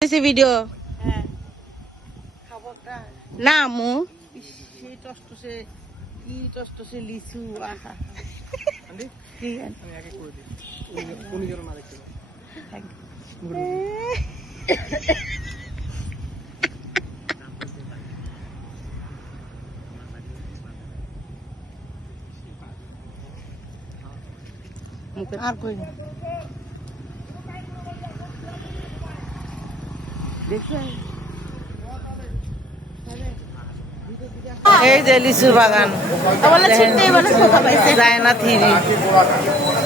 video হ্যাঁ খাবারটা না আমু সেই টসটসে কি টসটসে লিচু আহা কি আমি আগে করে দিই কোন যেন না দেখতে আর কই না দেখছেন এই যে লিচুর বাগান চায়না থ্রি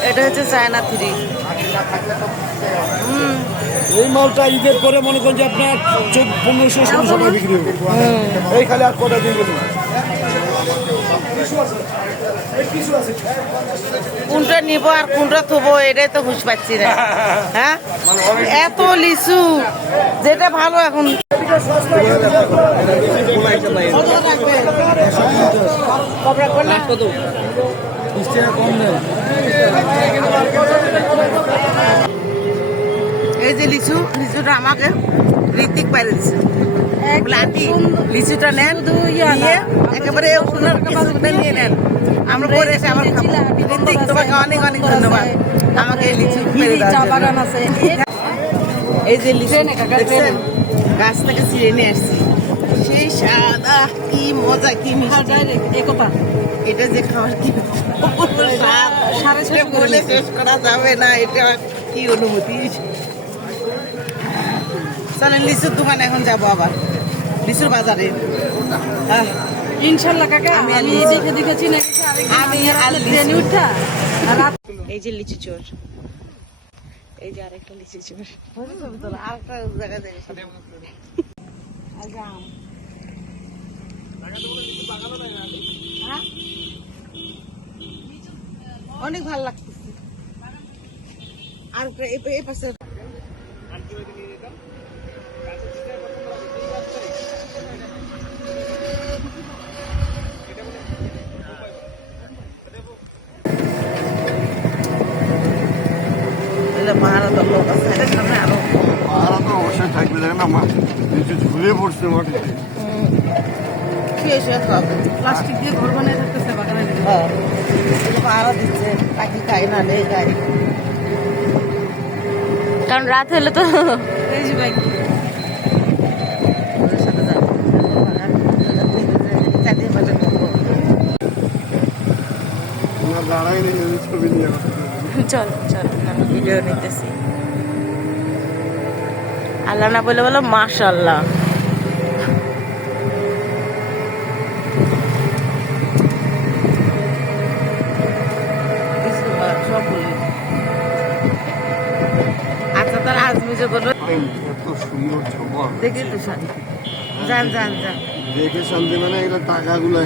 এটা হচ্ছে চায়না থ্রি এই মালটা ঈদের পরে মনে করেন যে আপনার 1500-1600 টাকা বিক্রি হবে এই খালি আর কটা দিয়ে গেল কোনটা নিব আর কোনটা থবো এটাই তো বুঝ পাচ্ছি না হ্যাঁ এত লিচু যেটা ভালো এখন এই যে লিচুটা আমাকে ঋতিক পাইছে আন্টি লিচুটা নেন নিয়ে একেবারে কিছুটা নিয়ে নেন আমরা পরে এসে আমার ঋতিক তোমাকে অনেক অনেক ধন্যবাদ আমাকে এই লিচু বাগান আছে এই যে লিচু দেখছেন গাছ থেকে ছিঁড়ে নিয়ে আসছি সেই সাদা কি মজা কি মিষ্টি একতা এটা যে খাবার কি বলে শেষ করা যাবে না এটা কি অনুভূতি চলেন লিচুর দোকানে এখন যাবো আবার লিচুর বাজারে ইনশাল্লাহ কাকা আমি দেখে দেখেছি না আমি আর ট্রেনে উঠা এই যে লিচু চোর এই যে আরেকটা লিচু চোর আরেকটা জায়গা অনেক ভালো লাগতেছে আর এই পাশে পাহাড়া তো লোক আছে সামনে আরো পাহাড়া তো অবশ্যই থাকবে দেখেন না মা নিচে ঝুলে পড়ছে মাটিতে কি হয়েছে সব প্লাস্টিক দিয়ে ঘর বানিয়ে থাকতেছে বাগানে পাহাড়া দিচ্ছে পাখি খাই না নেই খাই কারণ রাত হলে তো এই যে বাইক ওদের সাথে যাবো চাকরি বাজার করবো তোমার দাঁড়াই নেই ছবি নিয়ে চল চল আমি ভিডিও নিতেছি আল্লাহ না বলে বলো মাশাআল্লাহ সব বলি আচ্ছা তাহলে আজমি যে বললো এত সুন্দর ছবি দেখি তো যান যান যান দেখে শান্তি মানে এগুলো টাকাগুলো